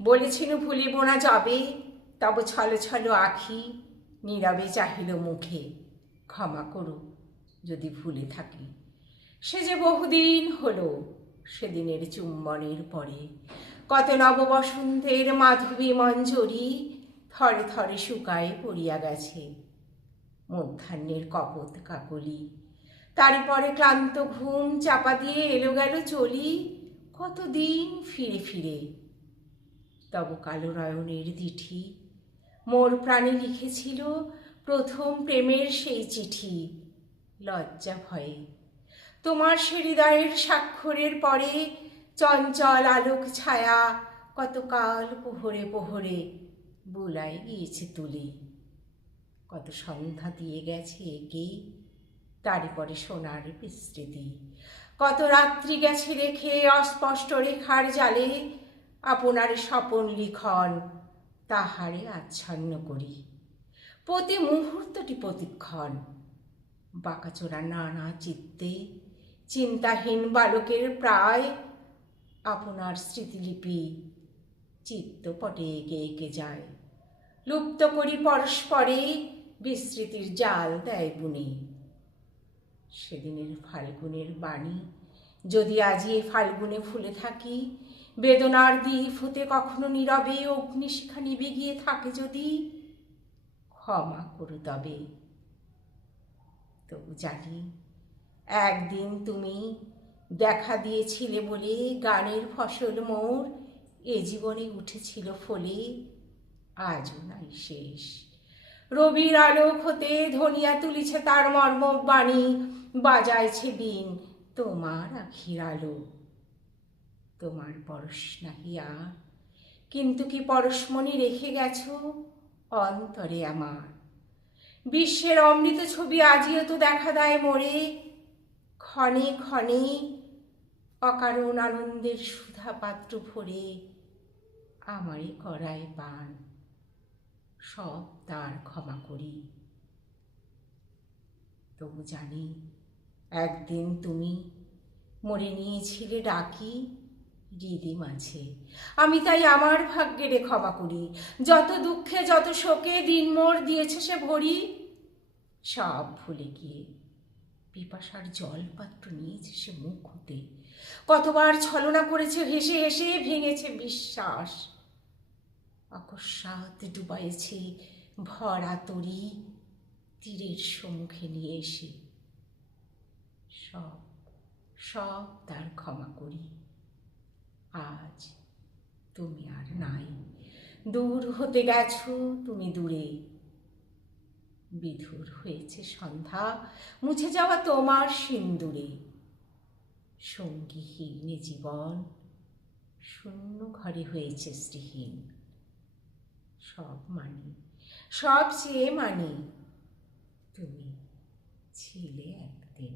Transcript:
বলেছিল ভুলিব না যাবে, তব ছল ছল আখি নীরবে চাহিল মুখে। ক্ষমা করো যদি ভুলে থাকি। সে যে বহুদিন হলো, সেদিনের চুম্বনের পরে কত নববসন্তের মাধবী মঞ্জরি থরে থরে শুকায় পড়িয়া গেছে। মধ্যাহ্নের কপোত কাকলি, তারই পরে ক্লান্ত ঘুম চাপা দিয়ে এলো গেল চলি কতদিন ফিরে ফিরে। তব কালো নয়নের দিঠি মোর প্রাণে লিখেছিল প্রথম প্রেমের সেই চিঠি। লজ্জা ভয়ে তোমার সে হৃদয়ের স্বাক্ষরের পরে চঞ্চল আলোক ছায়া কতকাল প্রহরে প্রহরে বুলায় গিয়েছে তুলি। কত সন্ধ্যা দিয়ে গেছে একে, তারই পরে সোনার বিস্মৃতি। কত রাত্রি গেছে রেখে অস্পষ্ট রেখার জালে আপনার স্বপন লিখন তাহারে আচ্ছন্ন করি। প্রতি মুহূর্তটি প্রতিক্ষণ বাঁকাচোরা নানা চিত্তে চিন্তাহীন বালকের প্রায় আপনার স্মৃতিলিপি চিত্তপটে এঁকে এঁকে যায়। লুপ্ত করি পরস্পরে বিস্মৃতির জাল দেয় বুনে। সেদিনের ফাল্গুনের বাণী যদি আজি এ ফাল্গুনে ফুলে থাকি, বেদনার দ্বীপ হতে কখনো নীরবে অগ্নিশিখা নিভে গিয়ে থাকে যদি, ক্ষমা করো তবে। তবু জানি একদিন তুমি দেখা দিয়েছিলে বলে গানের ফসল মোর এ জীবনে উঠেছিল ফলে, আজও নাই শেষ। রবির আলোক হতে ধনিয়া তুলিছে তার মর্মবাণী, বাজাইছে বিন তোমার আখির আলো। তোমার পরশ নাহিয়া কিন্তু কি পরশমণি রেখে গেছো অন্তরে আমার। বিশ্বের অমৃত ছবি আজিও তো দেখা দেয় মোরে, ক্ষণে ক্ষণে অকারণ আনন্দের সুধা পাত্র ভরে আমারই করায় পান। সব তার ক্ষমা করি। তবু জানি একদিন তুমি মরে নিয়েছিলে ডাকি হৃদি মাঝে, আমি তাই আমার ভাগ্যেরে ক্ষমা করি। যত দুঃখে যত শোকে দিন মোর দিয়েছে সে ভরি, সব ভুলে গিয়ে পিপাসার জল পাত্র নিয়েছে সে মুখ হতে। কতবার ছলনা করেছে হেসে হেসে ভেঙেছে বিশ্বাস। অকস্মাৎ ডুবাইছে ভরা তরি তীরের সম্মুখে নিয়ে এসে। সব সব তার ক্ষমা করি। আজ তুমি আর নাই, দূর হতে গেছো তুমি দূরে। বিধুর হয়েছে সন্ধ্যা মুছে যাওয়া তোমার সিন্দুরে। সঙ্গীহীন জীবন শূন্য ঘরে হয়েছে শ্রীহীন। সব মানি, সব চেয়ে মানি, তুমি ছিলে একদিন।